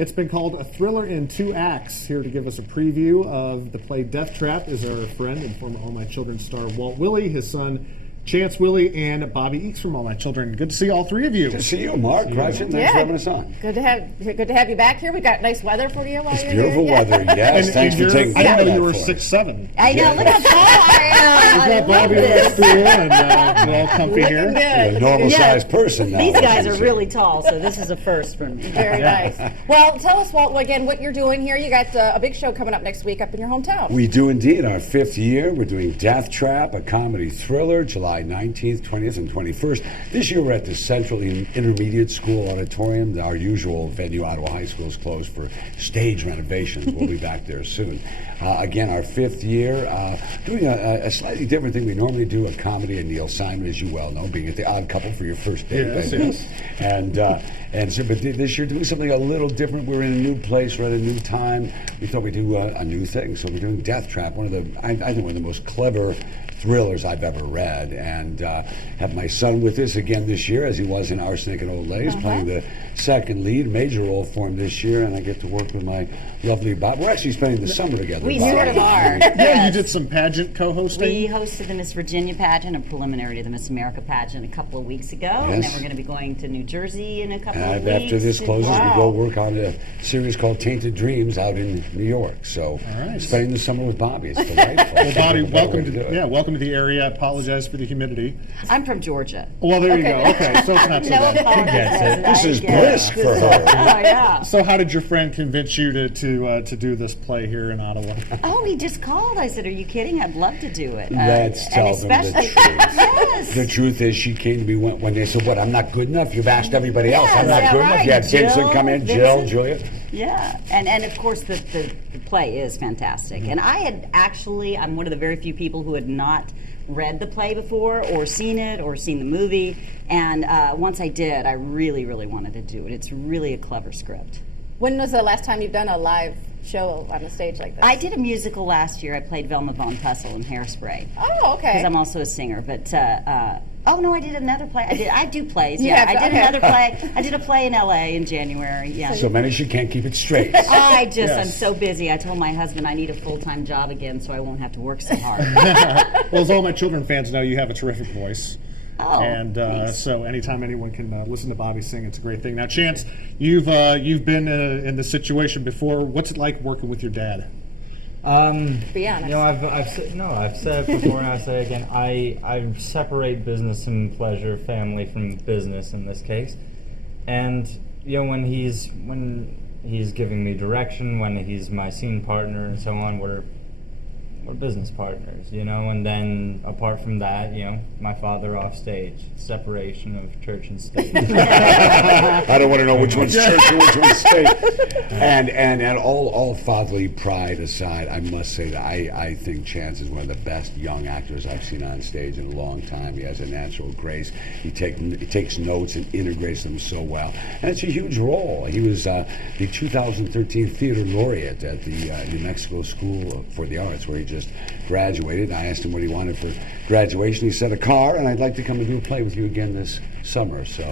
It's been called A Thriller in Two Acts. Here to give us a preview of the play Death Trap is our friend and former All My Children star Walt Willey, his son Chance Willey, and Bobbie Eakes from All My Children. Good to see all three of you. Good to see you, Mark. Thanks for having us on. Good to have you back here. We got nice weather for you while it's you're beautiful here. weather, yes. Thanks for taking I care didn't know of you were that for us. 6'7". I know. Look how tall I am. We've got Bobbie on the stool, and we're all comfy here. Looking good. You're a normal-sized person now. These guys are really tall, so this is a first for me. Very nice. Well, tell us, Walt, again, what you're doing here. You got a big show coming up next week up in your hometown. We do indeed. Our 5th year. We're doing Death Trap, a comedy thriller, July 19th, 20th, and 21st. This year we're at the Central Intermediate School Auditorium. Our usual venue, Ottawa High School, is closed for stage renovations. We'll be back there soon. Again, our 5th year, doing a slightly different thing. We normally do a comedy, and Neil Simon, as you well know, being at the Odd Couple for your first date. Yes. But this year doing something a little different. We're in a new place, we're at a new time. We thought we'd do a new thing. So we're doing Death Trap, I think one of the most clever thrillers I've ever read, and have my son with us again this year, as he was in Arsenic and Old Lace, playing the second lead, major role for him this year, and I get to work with my lovely Bob. We're actually spending the summer together. We Bob. sort of are. Yeah, you did some pageant co-hosting. We hosted the Miss Virginia pageant, a preliminary to the Miss America pageant a couple of weeks ago, and then we're going to be going to New Jersey in a couple of weeks. After this closes, we go work on a series called Tainted Dreams out in New York. So spending the summer with Bobbie. It's delightful. Well, Bobbie, welcome to the area. I apologize for the humidity. I'm from Georgia. Well, there you go. Okay, so it's not so No bad. apologies. This is brisk for her. Oh, yeah. So how did your friend convince you to do this play here in Ottawa? Oh, he just called. I said, "Are you kidding? I'd love to do it." Let's tell them the truth. Yes. The truth is, she came to me when they said, "What? I'm not good enough. You've asked everybody else. I'm not yeah, good right. enough." You had Vincent come in, Jill, Julia. Yeah, and of course the play is fantastic. And I'm one of the very few people who had not read the play before or seen the movie. And once I did, I really, really wanted to do it. It's really a clever script. When was the last time you've done a live show on the stage like this? I did a musical last year. I played Velma Von Tussle in Hairspray. Oh, okay. Because I'm also a singer. But oh no, I did another play. I do plays. Yeah, I did another play. I did a play in LA in January. Yeah. So many she can't keep it straight. I'm so busy. I told my husband I need a full-time job again so I won't have to work so hard. Well, as all my children fans know, you have a terrific voice. Oh, and so anytime anyone can listen to Bobbie sing, it's a great thing. Now, Chance, you've been in this situation before. What's it like working with your dad? Be honest. You know, I've said it before and I say it again. I separate business and pleasure, family from business in this case. And you know, when he's giving me direction, when he's my scene partner and so on, we're business partners, you know. And then apart from that, you know, my father off stage, separation of church and state. I don't want to know which one's church and which one's state. And all fatherly pride aside, I must say that I think Chance is one of the best young actors I've seen on stage in a long time. He has a natural grace. He takes notes and integrates them so well. And it's a huge role. He was the 2013 Theater Laureate at the New Mexico School for the Arts, where he just graduated. I asked him what he wanted for graduation. He said a car, and I'd like to come and do a play with you again this summer. So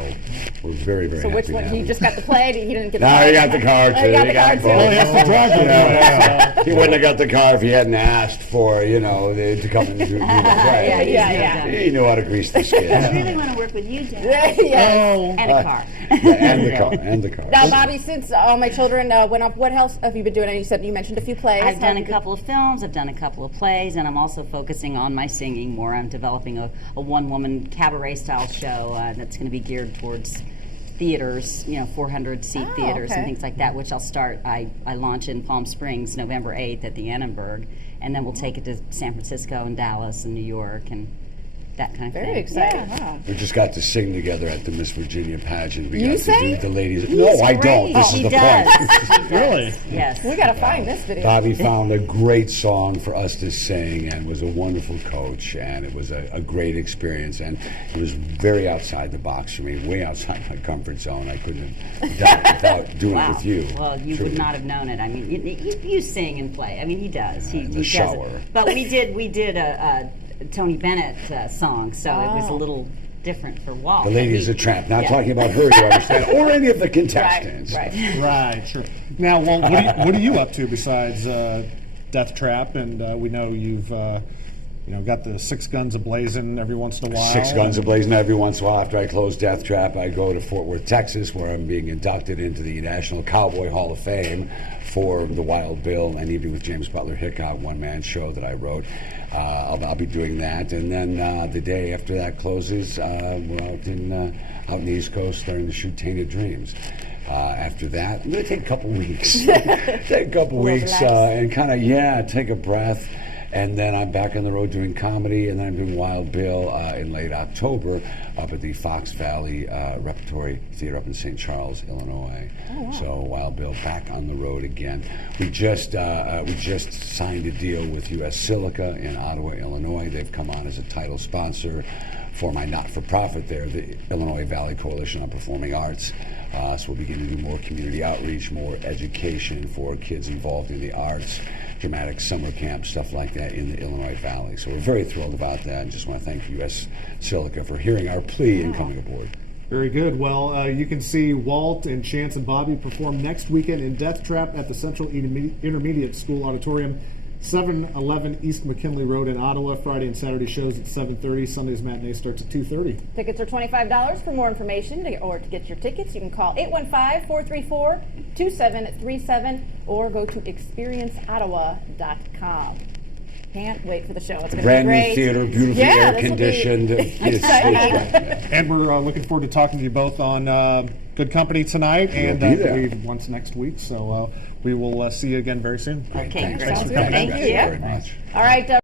we're very, very happy. So which one? He just got the play? He didn't get the No, car? he got the car too. He got the car too. Well, he has to drive He wouldn't have got the car if he hadn't asked for, to come and do the play. Yeah. He knew how to grease the I skids. really want to work with you, Dad. Yes. And a car. And the car. Now, Bobbie, since All My Children went off, what else have you been doing? And you mentioned a few plays. I've done a couple of films, I've done a couple of plays, and I'm also focusing on my singing more. I'm developing a one-woman cabaret-style show that's going to be geared towards theaters, 400-seat theaters and things like that, which I launch in Palm Springs November 8th at the Annenberg, and then we'll take it to San Francisco and Dallas and New York and that kind of thing. Very exciting. Yeah. Wow. We just got to sing together at the Miss Virginia pageant. We You got sang? to do the ladies. He's No, I great. don't. This He is the does. point. He does. Really? Yes. We got to find this video. Bobbie found a great song for us to sing and was a wonderful coach, and it was a great experience, and it was very outside the box for me, way outside my comfort zone. I couldn't have done it without doing it with you. Well, you Truly. would not have known it. I mean, you sing and play. I mean, he does. He in the does shower. it. But we did a Tony Bennett song, so it was a little different for Walt. The lady He- is a tramp. Not yeah. talking about her, you understand, or any of the contestants. Right. Right, sure. Now, well, what are you up to besides Death Trap? And we know you've got the Six Guns a-blazing every once in a while. Six Guns a-blazing every once in a while. After I close Death Trap, I go to Fort Worth, Texas, where I'm being inducted into the National Cowboy Hall of Fame for the Wild Bill and Evening with James Butler Hickok one-man show that I wrote. I'll be doing that, and then the day after that closes, we're out in the East Coast starting to shoot Tainted Dreams. After that, I'm going to take a couple weeks. Take a couple weeks and kind of, take a breath. And then I'm back on the road doing comedy, and then I'm doing Wild Bill in late October up at the Fox Valley Repertory Theater up in St. Charles, Illinois. Oh, wow. So Wild Bill back on the road again. We just signed a deal with U.S. Silica in Ottawa, Illinois. They've come on as a title sponsor for my not-for-profit there, the Illinois Valley Coalition on Performing Arts. So we'll begin to do more community outreach, more education for kids involved in the arts, dramatic summer camp, stuff like that in the Illinois Valley. So we're very thrilled about that, and just want to thank U.S. Silica for hearing our plea and coming aboard. Very good. Well, you can see Walt and Chance and Bobbie perform next weekend in Death Trap at the Central Intermediate School Auditorium, 711 East McKinley Road in Ottawa. Friday and Saturday shows at 7:30. Sunday's matinee starts at 2:30. Tickets are $25. For more information or to get your tickets, you can call 815-434-2737 or go to experienceottawa.com. Can't wait for the show. It's going to be Brand great. new theater, beautifully Yeah, air conditioned. And we're looking forward to talking to you both on Good Company tonight and be there. I believe once next week. So we will see you again very soon. Okay, Thanks great. for Sounds coming. good. Thank you. Very much. All right.